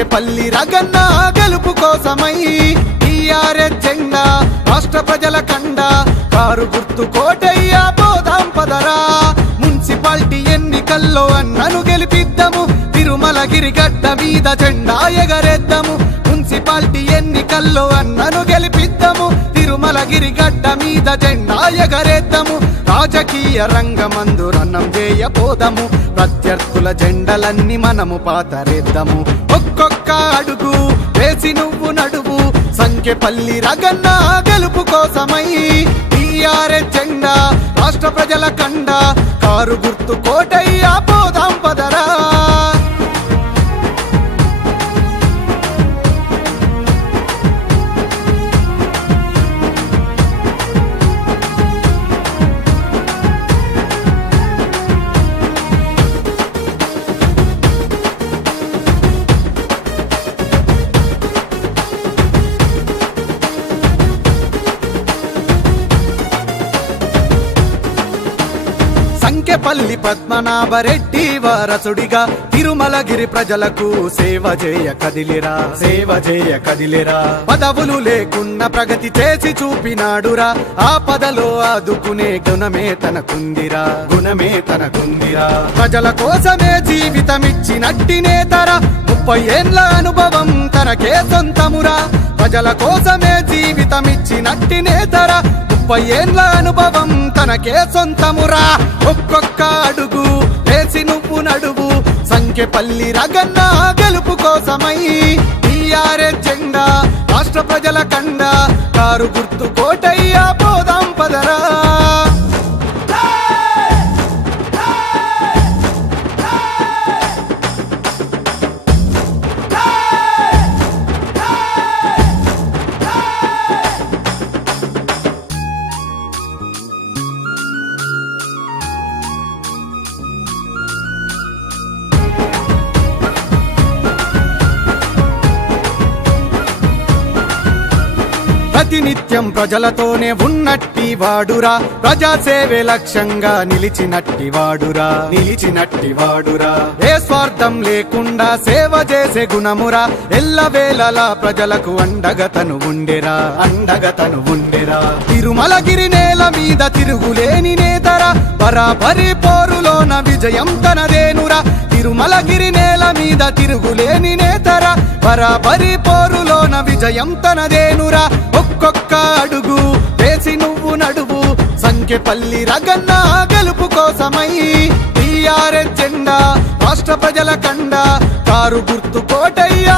సంకెపల్లి రగన్న గెలుపు కోసమై టీఆర్ఎస్ జెండా రాష్ట్ర ప్రజల కండ కారు గుర్తు కోటయ్య పోదాం పదరా మున్సిపాలిటీ ఎన్నికల్లో అన్నను గెలిపిద్దాము తిరుమలగిరి గడ్డ మీద జెండా ఎగరేద్దాము మున్సిపాలిటీ ఎన్నికల్లో అన్నను గెలిపిద్దాము తిరుమలగిరి గడ్డ మీద జెండా ఎగరేద్దాము రాజకీయ రంగమందు రన్నం చేయబోదము ప్రత్యర్థుల జెండలన్నీ మనము పాతరేద్దాము ఒక్కొక్క అడుగు వేసి నువ్వు నడువు సంకెపల్లి రగన్న గెలుపు కోసమై టీఆర్ఎస్ జెండా రాష్ట్ర ప్రజల కండ కారు గుర్తు కోటయ్య పోదాం పదరా సంకెపల్లి పద్మనాభరెడ్డి వారసుడిగా తిరుమలగిరి ప్రజలకు సేవ చేయ కదిలిరా పదవులు లేకున్న ప్రగతి చేసి చూపినాడురా ఆపదలో ఆదుకునే గుణమే తనకుందిరా ప్రజల కోసమే జీవితమిచ్చినట్టి నేతరా 30 ఏళ్ల అనుభవం తనకే సొంతమురా ప్రజల కోసమే జీవితమిచ్చినట్టి నేతరా 30 ఏళ్ల అనుభవం తనకే సొంతమురా ఒక్కొక్క అడుగు వేసి నువ్వు నడువు సంకెపల్లి రగన్న గెలుపు కోసమై టీఆర్ఎస్ జెండా రాష్ట్ర ప్రజల కండ కారు గుర్తు కోటయ్య పోదాం పదరా ప్రతినిత్యం ప్రజలతోనే ఉన్నట్టి వాడురా ప్రజాసేవే లక్ష్యంగా నిలిచినట్టి వాడురా ఏ స్వార్థం లేకుండా సేవ చేసే గుణమురా ఎల్లవేళలా ప్రజలకు అండగతను ఉండెరా తిరుమలగిరి నేల మీద తిరుగులేని నేతరా బరాబరి పోరులోన విజయం తనదేనురా తిరుమలగిరి నేల మీద తిరుగులేని నేతరా బరాబరి పోరులోన విజయం తనదేనురా ఒక్కొక్క అడుగు వేసి నువ్వు నడువు సంకెపల్లి రగన్న గెలుపు కోసమై టీఆర్ఎస్ జెండా రాష్ట్ర ప్రజల కండ కారు గుర్తు కోటయ్య